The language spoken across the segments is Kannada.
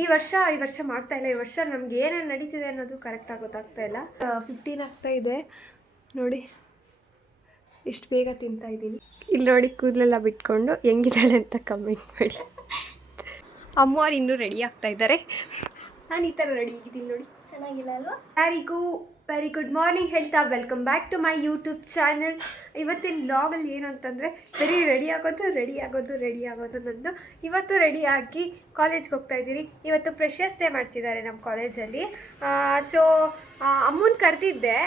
ಈ ವರ್ಷ ಮಾಡ್ತಾ ಇಲ್ಲ. ಈ ವರ್ಷ ನಮ್ಗೆ ಏನೇನು ನಡೀತಿದೆ ಅನ್ನೋದು ಕರೆಕ್ಟಾಗಿ ಗೊತ್ತಾಗ್ತಾ ಇಲ್ಲ. 15 ಆಗ್ತಾ ಇದೆ ನೋಡಿ, ಎಷ್ಟು ಬೇಗ ತಿಂತಾ ಇದ್ದೀನಿ. ಇಲ್ಲಿ ನೋಡಿ ಕೂದಲೆಲ್ಲ ಬಿಟ್ಕೊಂಡು ಹೆಂಗಿದ್ದಾಳೆ ಅಂತ ಕಮೆಂಟ್ ಮಾಡಿ. ಅಮ್ಮವ್ರು ಇನ್ನೂ ರೆಡಿ ಆಗ್ತಾ ಇದ್ದಾರೆ. ನಾನು ಈ ಥರ ರೆಡಿ ಆಗಿದ್ದೀನಿ ನೋಡಿ, ಚೆನ್ನಾಗಿಲ್ಲ ಅಲ್ವಾ? ವೆರಿ ಗುಡ್ ಮಾರ್ನಿಂಗ್ ಹೇಳ್ತಾ welcome back to my YouTube channel. ಇವತ್ತಿನ ಬ್ಲಾಗಲ್ಲಿ ಏನು ಅಂತಂದರೆ ಬರೀ ರೆಡಿ ಆಗೋದು ನಂದು. ಇವತ್ತು ರೆಡಿ ಆಗಿ ಕಾಲೇಜ್ಗೆ ಹೋಗ್ತಾ ಇದ್ದೀರಿ. ಇವತ್ತು ಫ್ರೆಶರ್ಸ್ ಡೇ ಮಾಡ್ತಿದ್ದಾರೆ ನಮ್ಮ ಕಾಲೇಜಲ್ಲಿ. ಸೊ ಅಮ್ಮನ ಕರೆದಿದ್ದೆ.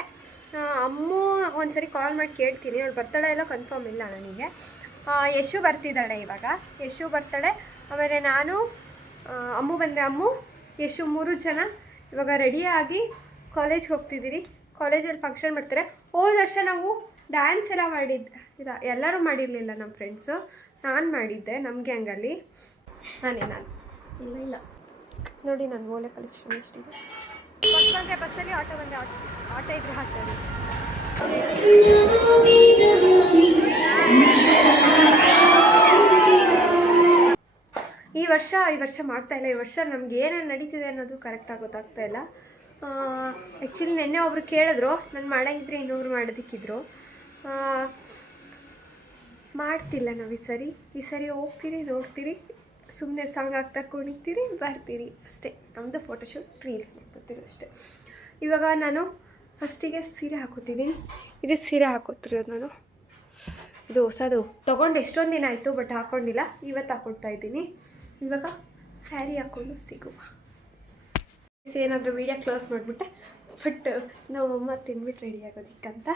ಅಮ್ಮ ಒಂದ್ಸರಿ ಕಾಲ್ ಮಾಡಿ ಕೇಳ್ತೀನಿ, ಅವಳು ಬರ್ತಾಳೆ ಎಲ್ಲ ಕನ್ಫರ್ಮ್ ಇಲ್ಲ ನನಗೆ. ಯಶು ಬರ್ತಿದ್ದಾಳೆ ಇವಾಗ, ಯಶು ಬರ್ತಾಳೆ. ಆಮೇಲೆ ನಾನು, ಅಮ್ಮು ಬಂದರೆ ಅಮ್ಮು, ಯಶು 3 ಜನ ಇವಾಗ ರೆಡಿಯಾಗಿ ಕಾಲೇಜ್ಗೆ ಹೋಗ್ತಿದ್ದೀರಿ. ಕಾಲೇಜಲ್ಲಿ ಫಂಕ್ಷನ್ ಮಾಡ್ತಾರೆ. ಹೋದ ವರ್ಷ ನಾವು ಡ್ಯಾನ್ಸ್ ಎಲ್ಲ ಇಲ್ಲ, ಎಲ್ಲರೂ ಮಾಡಿರಲಿಲ್ಲ ನಮ್ಮ ಫ್ರೆಂಡ್ಸು. ನಾನು ಮಾಡಿದ್ದೆ ನಮ್ಮ ಗ್ಯಾಂಗಲ್ಲಿ. ನಾನು ಇಲ್ಲ ನೋಡಿ, ನನ್ನ ಓಲೆ ಕಲೆಕ್ಷನ್ ಎಷ್ಟಿದೆ. ಬಸ್ ಬಂದರೆ ಬಸ್ಸಲ್ಲಿ, ಆಟೋ ಬಂದರೆ ಆಟೋ ಇದ್ರೆ ಹಾಕ್ತಾರೆ. ಈ ವರ್ಷ ಮಾಡ್ತಾ ಇಲ್ಲ. ಈ ವರ್ಷ ನಮ್ಗೆ ಏನೇನು ನಡೀತಿದೆ ಅನ್ನೋದು ಕರೆಕ್ಟಾಗಿ ಗೊತ್ತಾಗ್ತಾ ಇಲ್ಲ. ಆ್ಯಕ್ಚುಲಿ ನೆನ್ನೆ ಒಬ್ರು ಕೇಳಿದ್ರು, ನಾನು ಮಾಡಂಗಿದ್ರೆ ಇನ್ನೊಬ್ರು ಮಾಡೋದಕ್ಕಿದ್ರು. ಮಾಡ್ತಿಲ್ಲ ನಾವು ಈ ಸರಿ ಹೋಗ್ತೀರಿ, ನೋಡ್ತೀರಿ, ಸುಮ್ಮನೆ ಸಾಂಗ್ ಹಾಕ್ತಾ ಕುಣಿತೀರಿ, ಬರ್ತೀರಿ ಅಷ್ಟೇ. ನಮ್ಮದು ಫೋಟೋಶೂಟ್, ರೀಲ್ಸ್ ಮಾಡ್ಕೊತೀರಿ ಅಷ್ಟೇ. ಇವಾಗ ನಾನು ಫಸ್ಟಿಗೆ ಸೀರೆ ಹಾಕೋತಿದ್ದೀನಿ. ಇದು ಸೀರೆ ಹಾಕೋತಿರೋದು ನಾನು. ಇದು ಹೊಸದು ತೊಗೊಂಡು ಎಷ್ಟೊಂದು ದಿನ ಆಯಿತು, ಬಟ್ ಹಾಕ್ಕೊಂಡಿಲ್ಲ. ಇವತ್ತು ಹಾಕ್ಕೊಡ್ತಾ ಇದ್ದೀನಿ. ಇವಾಗ ಸ್ಯಾರಿ ಹಾಕ್ಕೊಂಡು ಸಿಗುವ. ಏನಾದರೂ ವೀಡಿಯೋ ಕ್ಲೋಸ್ ಮಾಡಿಬಿಟ್ಟೆ. ಬಟ್ ನಮ್ಮಮ್ಮ ತಿಂದ್ಬಿಟ್ಟು ರೆಡಿ ಆಗೋದಕ್ಕಂತ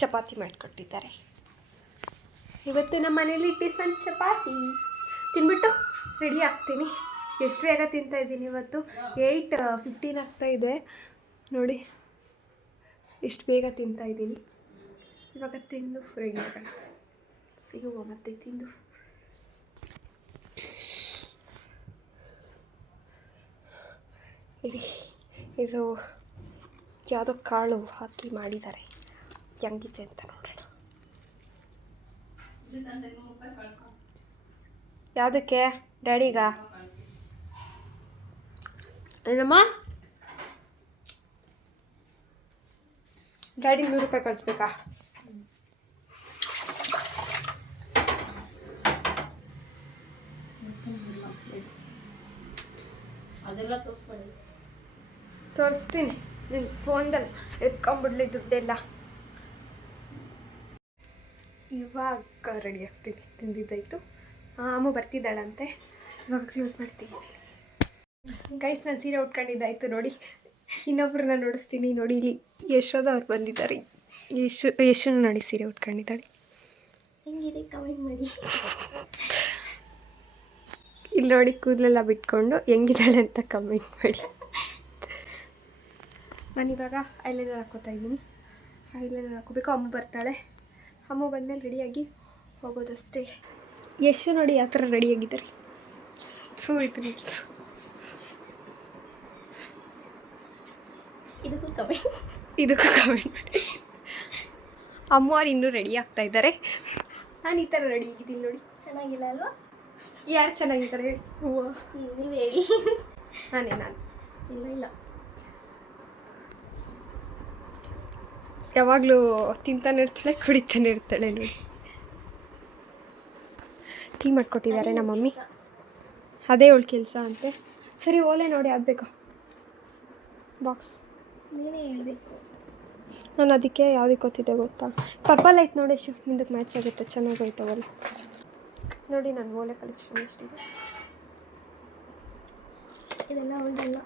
ಚಪಾತಿ ಮಾಡಿಕೊಟ್ಟಿದ್ದಾರೆ. ಇವತ್ತು ನಮ್ಮ ಮನೇಲಿ ಟಿಫನ್ ಚಪಾತಿ ತಿಂದ್ಬಿಟ್ಟು ರೆಡಿ ಆಗ್ತೀನಿ. ಎಷ್ಟು ಬೇಗ ತಿಂತಾಯಿದ್ದೀನಿ ಇವತ್ತು. 8:15 ಆಗ್ತಾ ಇದೆ ನೋಡಿ, ಎಷ್ಟು ಬೇಗ ತಿಂತಾಯಿದ್ದೀನಿ. ಇವಾಗ ತಿಂದು ರೆಡಿ ಆಗೋಣ, ಸಿಗುವ ಮತ್ತೆ ತಿಂದು. ಇದು ಯಾವುದೋ ಕಾಳು ಹಾಕಿ ಮಾಡಿದ್ದಾರೆ, ಹೆಂಗಿದೆ ಅಂತ ನೋಡೋಣ. ಯಾವುದಕ್ಕೆ ಡ್ಯಾಡಿಗ? ಏನಮ್ಮ ಡ್ಯಾಡಿ 100 ರೂಪಾಯಿ ಕಳಿಸ್ಬೇಕಾ? ಅದೆಲ್ಲ ತೋರಿಸ್ತೀನಿ ನಿನ್ನ ಫೋನ್ದಲ್ಲಿ, ಎತ್ಕೊಂಡ್ಬಿಡ್ಲಿ ದುಡ್ಡೆಲ್ಲ. ಇವಾಗ ರೆಡಿ ಆಗ್ತೀನಿ, ತಿಂದಿದ್ದಾಯಿತು. ಅಮ್ಮ ಬರ್ತಿದ್ದಾಳಂತೆ, ಇವಾಗ ಕ್ಲೋಸ್ ಮಾಡ್ತೀನಿ. ಗೈಸ್, ನಾನು ಸೀರೆ ಉಟ್ಕೊಂಡಿದ್ದಾಯಿತು ನೋಡಿ. ಇನ್ನೊಬ್ರನ್ನ ನೋಡಿಸ್ತೀನಿ ನೋಡಿ. ಇಲ್ಲಿ ಯಶೋದ ಅವ್ರು ಬಂದಿದ್ದಾರೆ. ಯಶುನ ನೋಡಿ ಸೀರೆ ಉಟ್ಕೊಂಡಿದ್ದಾಳೆ. ಹೆಂಗಿದೆ ಕಮೆಂಟ್ ಮಾಡಿ. ಇಲ್ಲಿ ನೋಡಿ ಕೂದಲೆಲ್ಲ ಬಿಟ್ಕೊಂಡು ಹೆಂಗಿದ್ದಾಳೆ ಅಂತ ಕಮೆಂಟ್ ಮಾಡಿ. ನಾನಿವಾಗ ಐಲೈನರ್ ಹಾಕ್ಕೋತಾ ಇದ್ದೀನಿ. ಐಲೈನರ್ ಹಾಕೋಬೇಕು. ಅಮ್ಮ ಬರ್ತಾಳೆ. ಅಮ್ಮ ಬಂದಮೇಲೆ ರೆಡಿಯಾಗಿ ಹೋಗೋದಷ್ಟೇ. ಯಶು ನೋಡಿ ಯಾವ ಥರ ರೆಡಿಯಾಗಿದ್ದಾರೆ. ಇದಕ್ಕೂ ಕಮೆಂಟ್ ಮಾಡಿ. ಅಮ್ಮವ್ರು ಇನ್ನೂ ರೆಡಿ ಆಗ್ತಾ ಇದ್ದಾರೆ. ನಾನು ಈ ಥರ ರೆಡಿ ಆಗಿದ್ದೀನಿ ನೋಡಿ, ಚೆನ್ನಾಗಿಲ್ಲ ಅಲ್ವಾ? ಯಾರು ಚೆನ್ನಾಗಿದ್ದಾರೆ? ಹೂವು ನೀವು ಹೇಳಿ. ನಾನು ಇಲ್ಲ ಯಾವಾಗಲೂ ತಿಂತಾನೆ ಇರ್ತಾಳೆ, ಕುಡಿತಾನೆ ಇರ್ತಾಳೆ ನೋಡಿ. ಟೀ ಮಾಡಿಕೊಟ್ಟಿದ್ದಾರೆ ನಮ್ಮ ಮಮ್ಮಿ. ಅದೇ ಅವಳು ಕೆಲಸ ಅಂತೆ. ಸರಿ, ಓಲೆ ನೋಡಿ ಯಾವ್ದು ಬೇಕಾ ಬಾಕ್ಸ್? ನೀನೇ ಹೇಳಬೇಕು. ನಾನು ಅದಕ್ಕೆ ಯಾವುದಕ್ಕೆ ಗೊತ್ತಿದೆ ಗೊತ್ತಾ? ಪರ್ಪಲ್ ಐತೆ ನೋಡಿ, ಮುಂದಕ್ಕೆ ಮ್ಯಾಚ್ ಆಗುತ್ತೆ, ಚೆನ್ನಾಗೋಯ್ತವಲ್ಲ ನೋಡಿ. ನನ್ನ ಓಲೆ ಕಲೆಕ್ಷನ್ ಎಷ್ಟಿದೆ. ಇದೆಲ್ಲ ಒಳ್ಳೆಲ್ಲ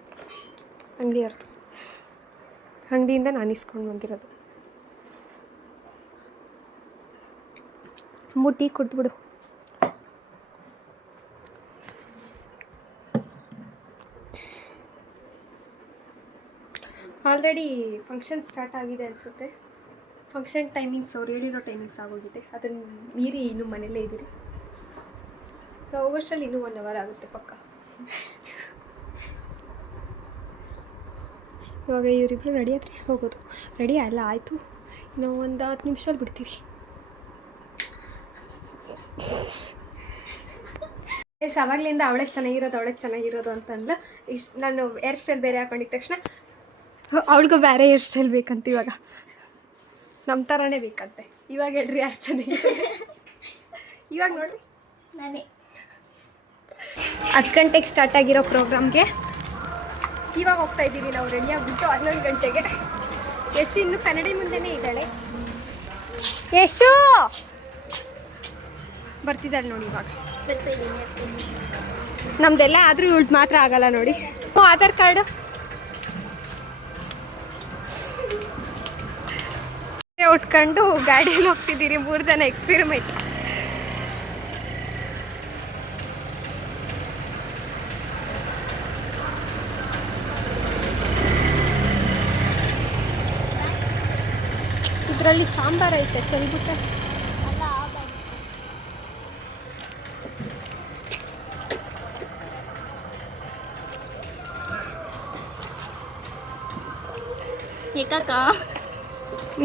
ಅಂಗಡಿಯಿಂದ ನಾನು ಇಸ್ಕೊಂಡು ಬಂದಿರೋದು. ಟೀ ಕುಡಿದ್ಬಿಡು. ಆಲ್ರೆಡಿ ಫಂಕ್ಷನ್ ಸ್ಟಾರ್ಟ್ ಆಗಿದೆ ಅನಿಸುತ್ತೆ. ಫಂಕ್ಷನ್ ಟೈಮಿಂಗ್ಸ್ ಅವ್ರು ಹೇಳಿರೋ ಟೈಮಿಂಗ್ಸ್ ಆಗೋಗಿದೆ. ಅದನ್ನು ಮೀರಿ ಇನ್ನೂ ಮನೆಯಲ್ಲೇ ಇದ್ದೀರಿ. ಹೋಗೋಷ್ಟರಲ್ಲಿ ಇನ್ನೂ 1 ಅವರ್ ಆಗುತ್ತೆ ಪಕ್ಕ. ಇವಾಗ ಇವರಿಬ್ಬರು ರೆಡಿ ಆದರೆ ಹೋಗೋದು. ರೆಡಿ ಎಲ್ಲ ಆಯಿತು, ನಾವು ಒಂದು 10 ನಿಮಿಷದಲ್ಲಿ ಬಿಡ್ತೀವಿ. ಅವಾಗಲಿಂದ ಅವಳೇ ಚೆನ್ನಾಗಿರೋದು ಅಂತಂದ್ಲು. ನಾನು ಹೇರ್ ಸ್ಟೈಲ್ ಬೇರೆ ಹಾಕೊಂಡಿದ ತಕ್ಷಣ ಅವಳಿಗೂ ಬೇರೆ ಹೇರ್ ಸ್ಟೈಲ್ ಬೇಕಂತ ಇವಾಗ ನಮ್ಮ ಥರನೇ ಬೇಕಂತೆ. ಇವಾಗ ಹೇಳ್ರಿ ಯಾರು ಚೆನ್ನಾಗಿದೆ ಇವಾಗ ನೋಡ್ರಿ ನಾನೇ 10 ಗಂಟೆಗೆ ಸ್ಟಾರ್ಟ್ ಆಗಿರೋ ಪ್ರೋಗ್ರಾಮ್ಗೆ ಇವಾಗ ಹೋಗ್ತಾ ಇದ್ದೀವಿ ನಾವು ರೆಡಿ ಆಗಿಬಿಟ್ಟು 11 ಗಂಟೆಗೆ. ಯಶು ಇನ್ನೂ ಕನ್ನಡಿ ಮುಂದೆನೇ ಇದ್ದಾಳೆ. ಯಶು ಬರ್ತಿದ್ದಾಳೆ ನೋಡಿ ಇವಾಗ. ನಮ್ದೆಲ್ಲ ಆದರೂ ಇವಳು ಮಾತ್ರ ಆಗಲ್ಲ ನೋಡಿ. ಆಧಾರ್ ಕಾರ್ಡು ಉಟ್ಕೊಂಡು ಗಾಡಿಯಲ್ಲಿ ಹೋಗ್ತಿದ್ದೀರಿ 3 ಜನ ಎಕ್ಸ್ಪೆರಿಮೆಂಟ್. ಇದರಲ್ಲಿ ಸಾಂಬಾರು ಐತೆ ಚೆಲ್ಬಿಟ್ಟೆ. ಏಕಕ್ಕ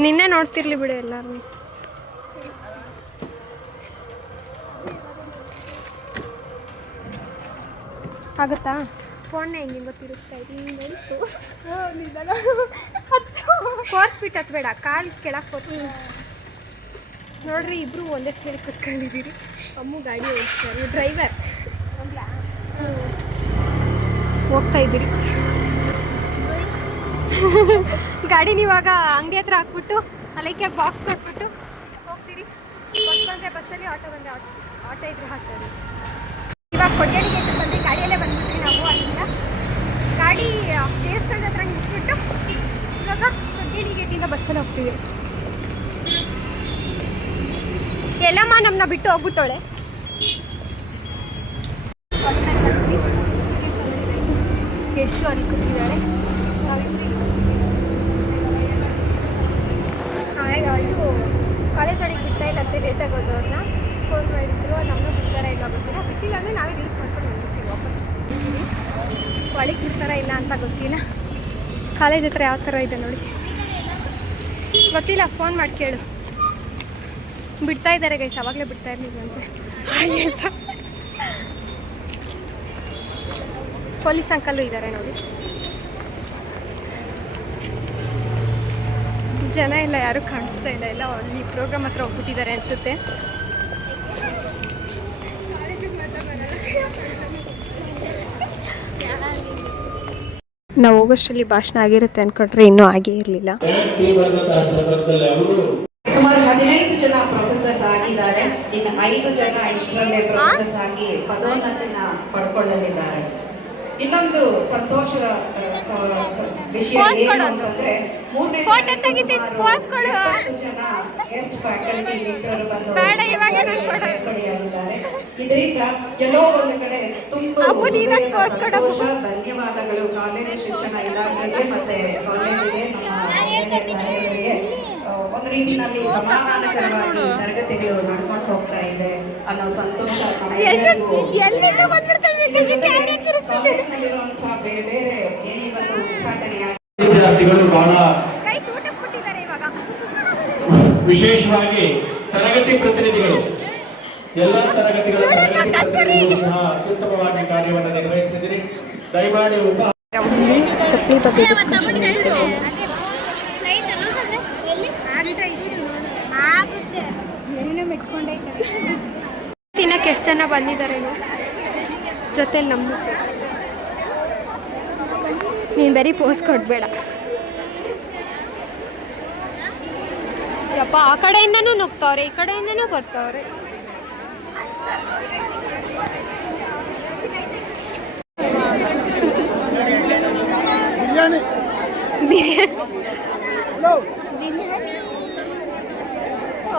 ನಿನ್ನೆ ನೋಡ್ತಿರ್ಲಿ ಬಿಡು ಎಲ್ಲರೂ. ಆಗುತ್ತಾ ಫೋನ್ನೇ ಹೆಂಗೆ ಗೊತ್ತಿರುತ್ತಾ ಇದ್ದೀನಿ. ಕೋರ್ಸ್ಬಿಟ್ಟು ಹತ್ಬೇಡ, ಕಾಲು ಕೆಳಕ್ಕೆ ಹೋಗ್ತೀನಿ ನೋಡ್ರಿ. ಇಬ್ರು ಒಂದೇ ಸೇರಿ ಕುತ್ಕೊಂಡಿದ್ದೀರಿ. ಅಮ್ಮು ಗಾಡಿ ಓಡಿಸ್ತಾರೆ, ಡ್ರೈವರ್ ಹೋಗ್ತಾ ಇದ್ದೀರಿ. ಗಾಡಿನ ಇವಾಗ ಅಂಗಡಿ ಹತ್ರ ಹಾಕ್ಬಿಟ್ಟು ಅಲೈಕೆ ಬಾಕ್ಸ್ ಕೊಟ್ಬಿಟ್ಟು ಹೋಗ್ತೀರಿ. ಬಸ್ ಬಂದರೆ ಬಸ್ಸಲ್ಲಿ, ಆಟೋ ಬಂದರೆ ಆಟೋ ಇದ್ರೆ ಹಾಕ್ತಾರೆ. ಇವಾಗ ಕೊಡ್ಗೇರಿಗೆ ಬಂದು ಗಾಡಿಯಲ್ಲೇ ಬಂದ್ಬಿಟ್ರಿ ನಾವು. ಅಲ್ಲಿಂದ ಗಾಡಿ ದೇವಸ್ಥಾನದ ಹತ್ರ ನಿಂತ್ಬಿಟ್ಟು ಇವಾಗ ಕೊಡ್ಗೇರಿ ಗೇಟಿಂದ ಬಸ್ಸಲ್ಲಿ ಹೋಗ್ತೀವಿ. ಎಲ್ಲಮ್ಮ ನಮ್ಮನ್ನ ಬಿಟ್ಟು ಹೋಗ್ಬಿಟ್ಟೋಳೆ. ಎಷ್ಟು ಅಲ್ಲಿ ಕೂತಿದ್ದಾಳೆ. ಇದು ಕಾಲೇಜ್ ಒಳಗೆ ಬಿಡ್ತಾ ಇಲ್ಲ ಅಂತ ಲೇಟ್ ಆಗೋದವ್ರನ್ನ ಫೋನ್ ಮಾಡಿದ್ರು. ನಮ್ಮನ್ನು ಬಿಡ್ತಾರ ಇಲ್ಲ ಗೊತ್ತಿಲ್ಲ. ಬಿಟ್ಟಿಲ್ಲ ಅಂದರೆ ನಾವೇ ರೀಲ್ಸ್ ಮಾಡ್ಕೊಂಡು ಬಂದಿರ್ತೀವಿ ವಾಪಸ್. ಒಳಗೆ ಬಿಡ್ತಾರ ಇಲ್ಲ ಅಂತ ಗೊತ್ತಿಲ್ಲ. ಕಾಲೇಜ್ ಹತ್ರ ಯಾವ ಥರ ಇದೆ ನೋಡಿ ಗೊತ್ತಿಲ್ಲ. ಫೋನ್ ಮಾಡಿ ಕೇಳು. ಬಿಡ್ತಾ ಇದ್ದಾರೆ ಗೈಸ್, ಅವಾಗಲೇ ಬಿಡ್ತಾ ಇರಲಿಲ್ಲ ಅಂತ ಹೇಳ್ತಾ. ಪೊಲೀಸ್ ಅಂಕಲ್ಲು ಇದ್ದಾರೆ ನೋಡಿ. ಜನ ಇಲ್ಲ, ಯಾರು ಕಾಣಿಸ್ತಾ ಇಲ್ಲ. ಎಲ್ಲ ಅಲ್ಲಿ ಪ್ರೋಗ್ರಾಮ್ ಹತ್ರ ಹೋಗ್ಬಿಟ್ಟಿದ್ದಾರೆ ಅನಿಸುತ್ತೆ. ನಾವು ಹೋಗೋಷ್ಟರಲ್ಲಿ ಭಾಷಣ ಆಗಿರುತ್ತೆ ಅಂದ್ಕೊಂಡ್ರೆ ಇನ್ನೂ ಆಗೇ ಇರಲಿಲ್ಲ. ಸುಮಾರು 15 ಜನ ಪ್ರೊಫೆಸರ್ಸ್ ಆಗಿದ್ದಾರೆ. ಇನ್ನು 5 ಜನ ಇಷ್ಟರಲ್ಲೇ ಪ್ರೊಫೆಸರ್ಸ್ ಆಗಿ ಪದೋನ್ನತಿನ ಪಡ್ಕೊಳ್ಳಲಿದ್ದಾರೆ. ಇನ್ನೊಂದು ಸಂತೋಷದ ವಿಷಯ ಏನು ಅಂತಂದ್ರೆ 3ನೇ ಜನ ಗೆಸ್ಟ್ ಫ್ಯಾಕಲ್ಟಿ ಮಿತ್ರರು ಬಂದು ಸೇರ್ಪಡೆಯಾಗಿದ್ದಾರೆ. ಇದರಿಂದ ಎಲ್ಲೋ ಒಂದು ಕಡೆ ತುಂಬಾ ಸಂತೋಷ. ಧನ್ಯವಾದಗಳು ಕಾಲೇಜು ಶಿಕ್ಷಣ ಇಲಾಖೆಗೆ ಮತ್ತೆ ಕಾಲೇಜಿಗೆ, ನಮ್ಮ ಸಾಹೇಬರಿಗೆ. ಒಂದು ರೀತಿಯಲ್ಲಿ ಸಮಾಧಾನಕರವಾಗಿ ತರಗತಿಗಳು ನಡ್ಕೊಂಡು ಹೋಗ್ತಾ ಇದೆ ಅನ್ನೋ ಸಂತೋಷ ಕಾಲೇಜಿನಲ್ಲಿರುವಂತಹ ಬೇರೆ ಬೇರೆ ಏನಿವತ್ತು ಉದ್ಘಾಟನೆ ವಿದ್ಯಾರ್ಥಿಗಳು ಬಹಳ ವಿಶೇಷವಾಗಿ ತರಗತಿ ಪ್ರತಿನಿಧಿಗಳು ಎಲ್ಲ ತರಗತಿಗಳ ಪ್ರತಿನಿಧಿಗಳು ಸಹ ಅತ್ಯುತ್ತಮವಾಗಿ ಕಾರ್ಯವನ್ನು ನಿರ್ವಹಿಸಿದಿರಿ. ದಯಮಾಡಿ ಚಪ್ಪಲಿ ಬಗ್ಗೆ ಡಿಸ್ಕಷನ್ ತಿನ್ನಕ್ಕೆ ಎಷ್ಟು ಜನ ಬಂದಿದ್ದಾರೆ ಜೊತೆಲಿ ನಮ್ಮದು. ನೀನು ಬರೀ ಪೋಸ್ ಕೊಡಬೇಡ ಯಪ್ಪ. ಆ ಕಡೆಯಿಂದನೂ ನುಗ್ತವ್ರೆ, ಈ ಕಡೆಯಿಂದನೂ ಬರ್ತಾವ್ರೆ.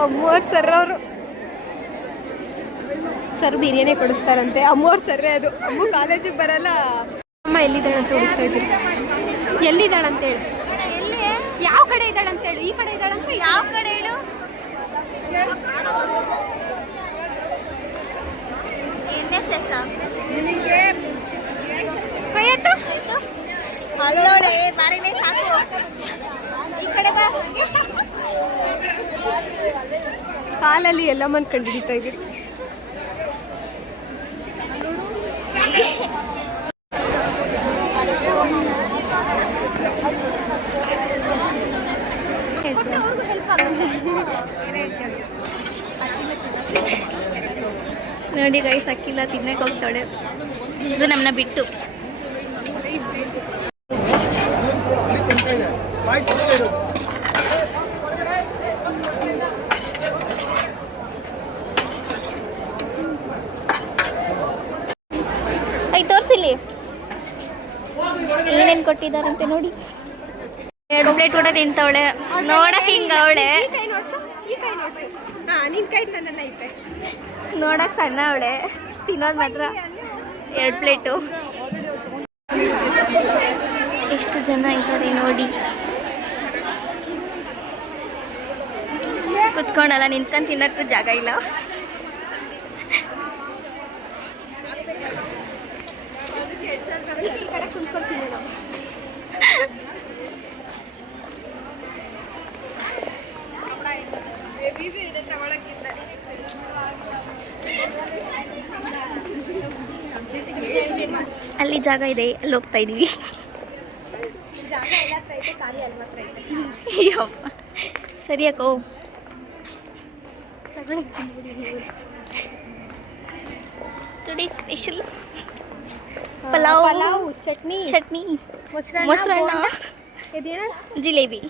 ಅಮ್ಮೋರ್ ಸರ್ ಅವರು ಸರ್ ಬಿರಿಯಾನಿ ಕೊಡಿಸ್ತಾರಂತೆ. ಅಮ್ಮೋರ್ ಸರ್ರೆ ಅದು. ಅಮ್ಮ ಕಾಲೇಜಿಗೆ ಬರಲ್ಲ. ಅಮ್ಮ ಎಲ್ಲಿದ್ದಾಳೆ ಅಂತ ಹುಡುಕ್ತಾ ಇದ್ದೀವಿ. ಎಲ್ಲಿದ್ದಾಳಂತೇಳಿ, ಯಾವ ಕಡೆ ಇದ್ದಾಳಂತೇಳಿ. ಈ ಕಡೆ ಇದ್ದಾಳಂತ. ಯಾವ ಕಡೆ ಹೇಳು. ಅಲ್ಲೋಳೆ ಬಾರಿಲೆ ಸಾಕು. ಈ ಕಡೆ ಬಾ. ಕಾಲಲ್ಲಿ ಎಲ್ಲ ಕಂಡು ಹಿಡಿತಾ ಇದ್ದೀರಿ. ನೋಡಿ ಗೈಸ್ ಅಕ್ಕಿಲ್ಲ ತಿನ್ನಕ್ಕೆ ಹೋಗ್ತಾಳೆ. ಇದು ನಮ್ಮನ್ನ ಬಿಟ್ಟು. ತೋರಿಸಿಲ್ಲಿ ಏನೇನು ಕೊಟ್ಟಿದ್ದಾರಂತೆ ನೋಡಿ. 2 ಪ್ಲೇಟ್ ಊಟ ತಿಂತವಳೆ. ನೋಡಕ್ಕೆ ಹಿಂಗ ಅವಳೆ, ನೋಡಕ್ ಸಣ್ಣ ಅವಳೆ, ತಿನ್ನೋದು ಮಾತ್ರ 2 ಪ್ಲೇಟು. ಎಷ್ಟು ಜನ ಇದ್ದಾರೆ ನೋಡಿ. ಕುತ್ಕೊಂಡಲ್ಲ, ನಿಂತ್ಕೊಂಡು ತಿನ್ನಕ್ಕೂ ಜಾಗ ಇಲ್ಲ. ಅಲ್ಲಿ ಜಾಗ ಇದೆ, ಅಲ್ಲಿ ಹೋಗ್ತಾ ಇದೀವಿ. ಅಯ್ಯಪ್ಪ ಸರಿ ಯಾಕೋ. ಟುಡೇ ಸ್ಪೆಷಲ್ ಪಲಾವ್, ಚಟ್ನಿ, ಮೊಸರನ್ನ, ಜಿಲೇಬಿ.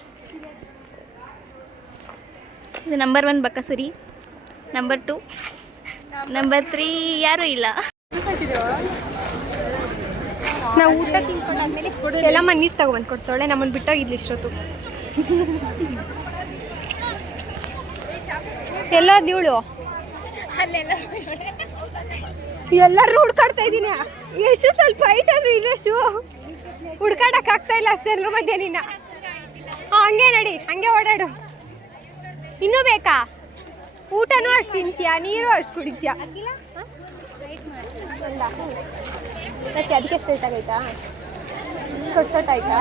ಇದು ನಂಬರ್ 1 ಬಕ್ಕಸುರಿ, ನಂಬರ್ 2, ನಂಬರ್ 3 ಯಾರೂ ಇಲ್ಲ. ನಾವು ಊಟ ತಿನ್ಕೊಂಡಾದ್ಮೇಲೆ ಎಲ್ಲಮ್ಮ ನೀರು ತಗೊಬಂದು ಕೊಡ್ತಾಳೆ. ನಮ್ಮನ್ನು ಬಿಟ್ಟೋಗಿದ್ಲಿ ಇಷ್ಟೊತ್ತು. ಎಲ್ಲೋದು ಇವಳು? ಎಲ್ಲರೂ ಹುಡ್ಕಾಡ್ತಾ ಇದ್ದೀನಿ. ಎಷ್ಟು ಸ್ವಲ್ಪ ಹೈಟ್ ಆದ್ರೂ ಇಲ್ಲಷ್ಟು ಹುಡ್ಕಾಡಕ್ ಆಗ್ತಾ ಇಲ್ಲ ಜನರ ಮಧ್ಯೆ. ನಿನ್ನ ಹಂಗೆ ನಡಿ, ಹಂಗೆ ಓಡಾಡು. ಇನ್ನೂ ಬೇಕಾ? ಊಟನೂ ಅಷ್ಟು ತಿಂತೀಯಾ, ನೀರು ಅಷ್ಟು ಕುಡಿತೀಯಾ? ಯಾಕೆ ಅದಕ್ಕೆ ಸ್ಟ್ರೈಟ್ ಆಗೈತಾ? ಸೊಟ್ ಆಯ್ತಾ?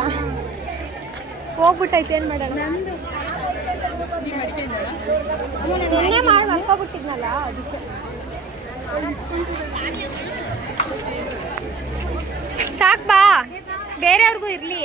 ಹೋಗ್ಬಿಟ್ಟೈತೆ, ಏನು ಮಾಡೋಣ? ನಿನ್ನೆ ಮಾಡಿ ಮಲ್ಕೊಬಿಟ್ಟಿದ್ನಲ್ಲ ಅದಕ್ಕೆ. ಸಾಕ್ ಬಾ, ಬೇರೆಯವ್ರಿಗೂ ಇರಲಿ.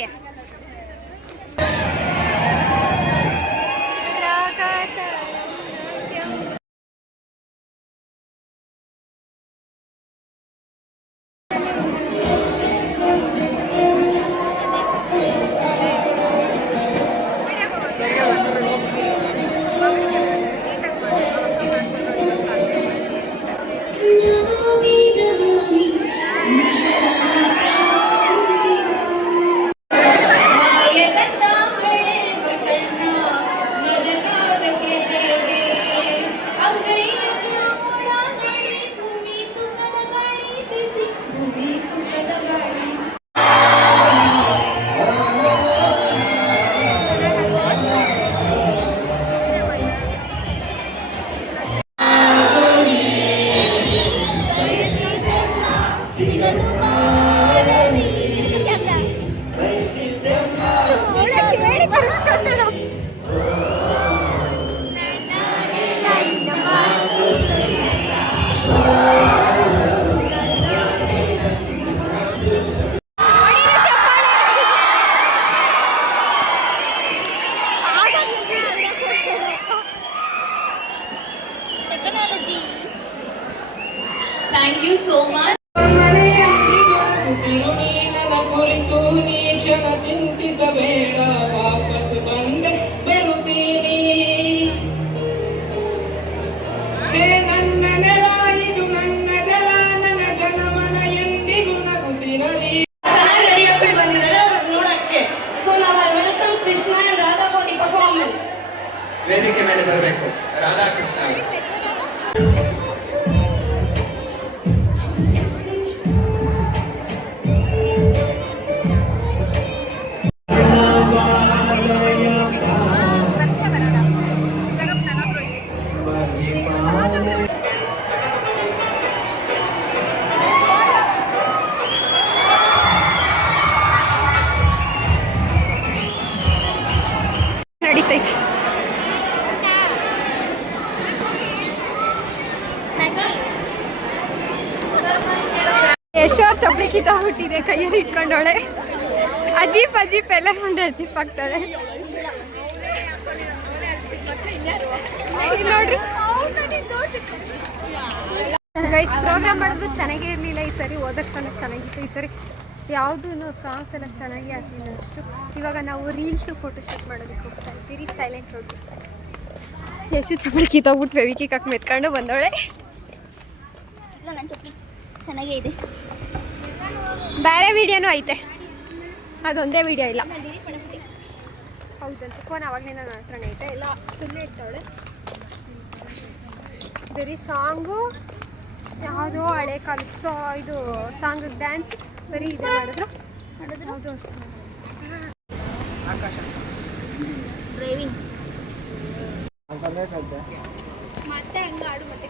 Thank you so much. ಚಿಂತಿಸಬೇಡ, ವಾಪಸ್ ಬಂದೆ ಬರುತ್ತೀನಿ. ನನ್ನ ನೆಲ ಇದು, ನನ್ನ ಜಲ, ನನ್ನ ಜನಮನ ಎಂದಿಗೂ ನಗುತ್ತಿರಲಿ. ರೆಡಿ ಆಗ್ಬಿಟ್ಟು ಬಂದಿದ್ದಾರೆ ಅವ್ರನ್ನ ನೋಡಕ್ಕೆ. ಸೊ ನಾವು welcome Krishna and Radha for the performance. ವೇದಿಕೆ ಮೇಲೆ ಬರಬೇಕು ರಾಧಾಕೃಷ್ಣ. ನಡೀತೈತಿ. ಎಷ್ಟೋ ಚಪ್ಪಲಿ ಕಿತ್ತೋಗ್ಬಿಟ್ಟಿದೆ, ಕೈಯಲ್ಲಿ ಇಟ್ಕೊಂಡವಳೆ. ಅಜೀಪ್ ಎಲ್ಲರ ಮುಂದೆ ಅಜೀಪ್ ಆಗ್ತಾಳೆ ನೋಡ್ರಿ. ಗೈಸ್ ಪ್ರೋಗ್ರಾಮ್ ಮಾಡಿದ್ರು ಚೆನ್ನಾಗೇ ಇರಲಿಲ್ಲ ಈ ಸರಿ, ಹೋದಷ್ಟು ಚೆನ್ನಾಗಿತ್ತು. ಈ ಸರಿ ಯಾವುದೂ ಸಾಂಗ್ಸ್ ಎಲ್ಲ ಚೆನ್ನಾಗಿ ಆಗ್ತಿಲ್ಲ ಅಷ್ಟು. ಇವಾಗ ನಾವು ರೀಲ್ಸು ಫೋಟೋಶೂಟ್ ಮಾಡೋದಕ್ಕೆ ಹೋಗ್ತಾ ಇದ್ದೀರಿ. ಸೈಲೆಂಟ್ ಹೋಗಿ ಎಷ್ಟು ಚಪ್ಪಲಿ ಕಿತ್ತೋಗ್ಬಿಟ್ಟು ಫೆವಿಕಿಕ್ ಹಾಕಿ ಮೆತ್ಕೊಂಡು ಬಂದವಳೆ. ಇಲ್ಲ ನನ್ನ ಚಪ್ಪಲಿ ಚೆನ್ನಾಗೇ ಇದೆ. ಬೇರೆ ವೀಡಿಯೋನೂ ಐತೆ, ಅದೊಂದೇ ವೀಡಿಯೋ ಇಲ್ಲ. ಹೌದಂತ ಫೋನ್ ಅವಾಗಲೇ ನನ್ನ ಹತ್ರನೇ ಐತೆ, ಎಲ್ಲ ಸುಳ್ಳು ಇರ್ತಾವಳೆ. ಬರೀ ಸಾಂಗು ಯಾವುದೋ ಹಳೆ ಕಾಲದ ಇದು ಸಾಂಗ್ ಡ್ಯಾನ್ಸ್ ಬರೀ ಇದು ಮಾಡಿದ್ರು. ಯಾವುದೋ ಡ್ರೈವಿಂಗ್ ಮತ್ತೆ ಹಂಗೆ ಆಡು ಮತ್ತೆ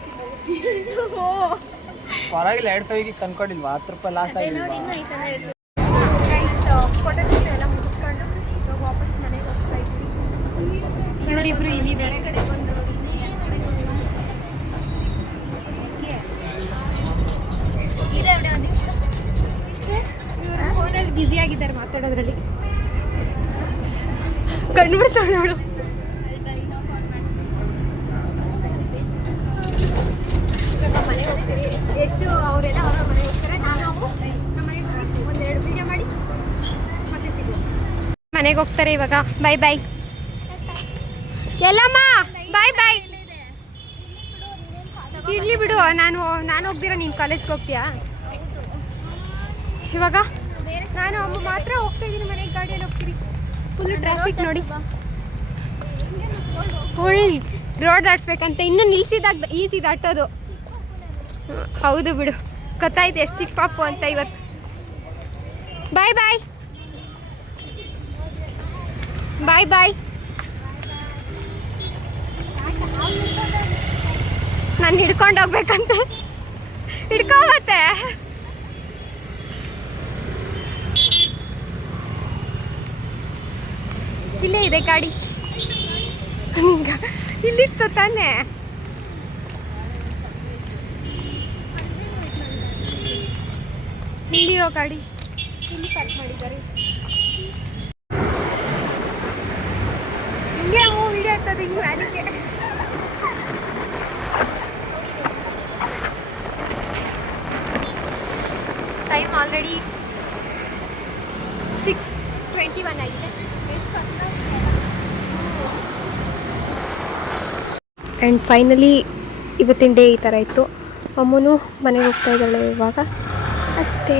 ಹೊರಗಿಲ್ಲ 2 ತಂದ್ಕೊಂಡಿಲ್ವಾ 10 ರೂಪಾಯಿ ಲಾಸ್ ಆಗಿದೆ. ನೋಡಿ ಇನ್ನೂ ಐತಂದ್ರೆ ಫೋಟೋಶೂಟ್ ಎಲ್ಲ ಮುಗಿಸ್ಕೊಂಡು ಇವಾಗ ವಾಪಸ್ ಮನೆಗೆ ಹೋಗ್ತಾ ಇದ್ವಿ. ಇವರಿಬ್ರು ಇಲ್ಲಿದ್ದಾರೆ. ಕಡೆ ಬಂದು ನೋಡಿ ಇದೆ ಒಂದು ನಿಮಿಷ. ಇವರು ಫೋನಲ್ಲಿ ಬ್ಯುಸಿ ಆಗಿದ್ದಾರೆ ಮಾತಾಡೋದ್ರಲ್ಲಿ. ಕಂಡುಬಿಡ್ತಾಳೆ ಅವಳು. ಇವಾಗ ಮನೆಗೆ ಹೋಗ್ತೀವಿ. ಯಶು ಅವರೆಲ್ಲ ಅವರ ಮನೆಗೆ ಹೋಗ್ತಾರೆ. ನಾವು ನಮ್ಮ ಮನೆಗೆ ಹೋಗಿ ಒಂದೆರಡು ವೀಡಿಯೋ ಮಾಡಿ ಮತ್ತೆ ಸಿಗೋಣ. ಮನೆಗೆ ಹೋಗ್ತಾರೆ ಇವಾಗ. ಬಾಯ್ ಬಾಯ್ ಎಲ್ಲಮ್ಮ. ಬಾಯ್ ಬಾಯ್. ಇಡ್ಲಿ ಬಿಡು, ನಾನು ಹೋಗ್ದಿರ ನೀನು ಕಾಲೇಜ್ಗೆ ಹೋಗ್ತೀಯಾ? ಇವಾಗ ನಾನು ಅಮ್ಮ ಮಾತ್ರ ಹೋಗ್ತಾ ಇದ್ದೀನಿ. ಮನೆಗೆ ಗಾಡಿಯಲ್ಲಿ ಹೋಗ್ತೀವಿ. ಫುಲ್ ಟ್ರಾಫಿಕ್ ನೋಡಿ. ಫುಲ್ ರೋಡ್ ದಾಟ್ಸ್ಬೇಕಂತ. ಇನ್ನೂ ನಿಲ್ಸಿದಾಗ ಈಸಿ ದಾಟೋದು. ಹೌದು ಬಿಡು, ಗೊತ್ತಾಯ್ತು ಎಷ್ಟು ಚಿಕ್ಕ ಪಾಪು ಅಂತ ಇವತ್ತು. ಬಾಯ್ ಬಾಯ್ ಬಾಯ್ ಬಾಯ್. ನಾನು ಹಿಡ್ಕೊಂಡು ಹೋಗ್ಬೇಕಂತೆ. ಹಿಡ್ಕೊಂಬತ್ತೆ. ಇಲ್ಲೇ ಇದೆ ಗಾಡಿ. ಇಲ್ಲಿತ್ತು ತಾನೇ. ಇಲ್ಲಿರೋ ಗಾಡಿ ಇಲ್ಲಿ ಪಾರ್ಕ್ ಮಾಡಿದ್ದಾರೆ. ಹಿಂಗೆ ವಿಡಿಯೋ ಎತ್ತದು ಹಿಂಗೆ ವ್ಯಾಲಿಗೆ. ಟೈಮ್ ಆಲ್ರೆಡಿ 6:21 ಆಗಿದೆ. ಆ್ಯಂಡ್ ಫೈನಲಿ ಇವತ್ತಿನ ಡೇ ಈ ಥರ ಇತ್ತು. ಅಮ್ಮನೂ ಮನೆಗೆ ಹೋಗ್ತಾ ಇದ್ದಾಳೆ ಇವಾಗ ಅಷ್ಟೇ.